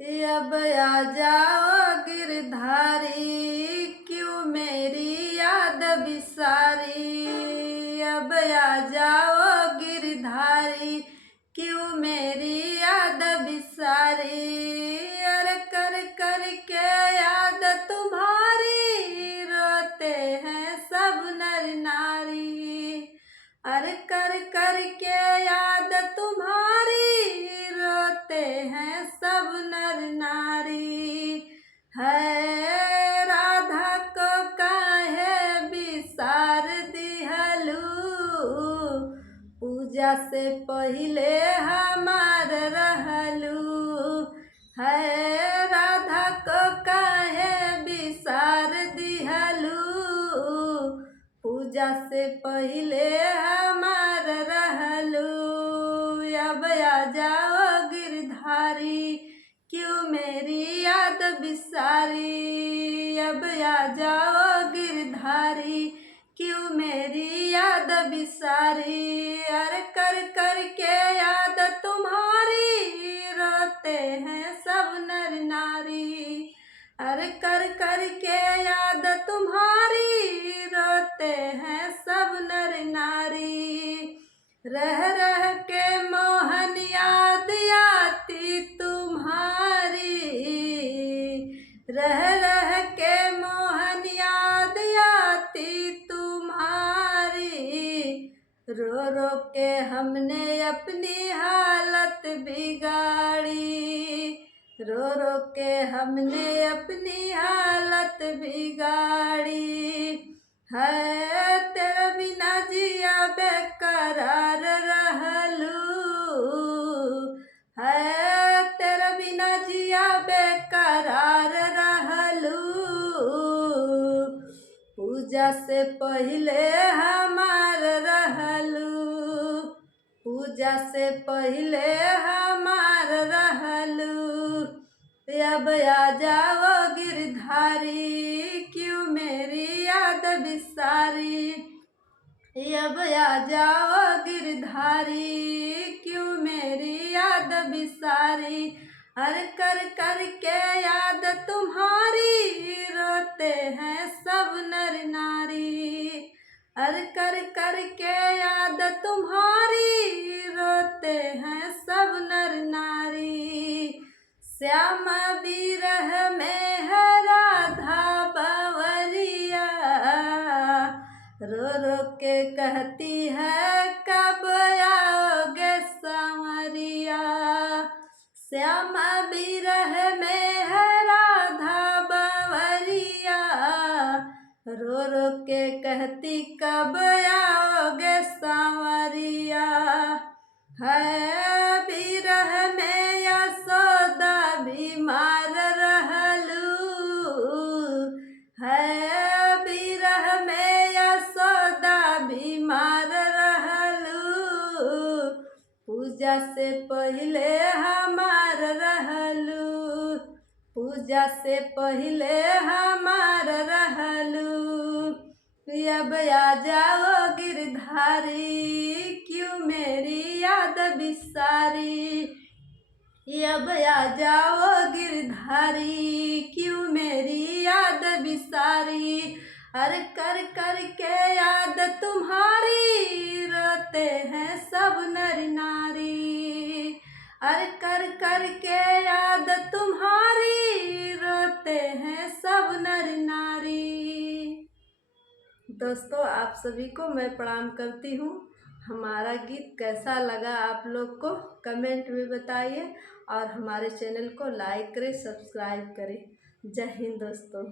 अब आ जाओ गिरधारी, क्यों मेरी याद बिसारी। अब आ जाओ गिरधारी, क्यों मेरी याद बिसारी। अरे कर कर के याद तुम्हारी, रोते हैं सब नर नारी। अरे कर कर के याद तुम्हारी, रोते हैं सब नर नारी। है राधा को काहे बिसार दिहलू, पूजा से पहिले हमार रहलू। है राधा को काहे बिसार दिहलू, पूजा से पहिले हमार रहलू। अब आ जाओ गिरधारी, क्यों मेरी याद बिसारी। अब आ जाओ गिरधारी, क्यों मेरी याद बिसारी। अरे कर कर के याद तुम्हारी, रोते हैं सब नर नारी। अरे कर कर के याद तुम्हारी, रोते हैं सब नर नारी। रह रह के मोहन याद आती तुम्हारी, रह रह के मोहन याद आती तुम्हारी। रो रो के हमने अपनी हालत बिगाड़ी, रो रो के हमने अपनी हालत बिगाड़ी। है तेरे बिना जिया बेकरार रहलू, है तेरे बिना जिया बेकरार रहलू। पूजा से पहिले हमार रहलू, पूजा से पहिले हमार रहलू। अब आ जाओ गिरधारी, क्यों मेरी याद बिसारी। अब आ जाओ गिरधारी, क्यों मेरी याद बिसारी। अरे कर कर के याद तुम्हारी, रोते हैं सब नर नारी। अरे कर कर के याद तुम्हारी, रोते हैं सब नर नारी। श्याम विरह में है राधा बवरिया, रो रो के कहती है कब आओगे सांवरिया। श्याम विरह में है राधा बवरिया, रो रो के कहती कब आओगे सांवरिया। है विरह में यशोदा बीमार रहलू, है विरह में यशोदा बीमार रहलू। पूजा से पहिले हमार रहलू, पूजा से पहिले हमार रहलू। अब आ जाओ गिरधारी, क्यों मेरी याद बिसारी। अब आ जाओ गिरधारी, क्यों मेरी याद बिसारी। अरे कर कर के याद तुम्हारी, रोते हैं सब नर नारी। अरे कर कर के याद तुम्हारी, रोते हैं सब नर नारी। दोस्तों, आप सभी को मैं प्रणाम करती हूँ। हमारा गीत कैसा लगा आप लोग को कमेंट में बताइए, और हमारे चैनल को लाइक करें, सब्सक्राइब करें। जय हिंद दोस्तों।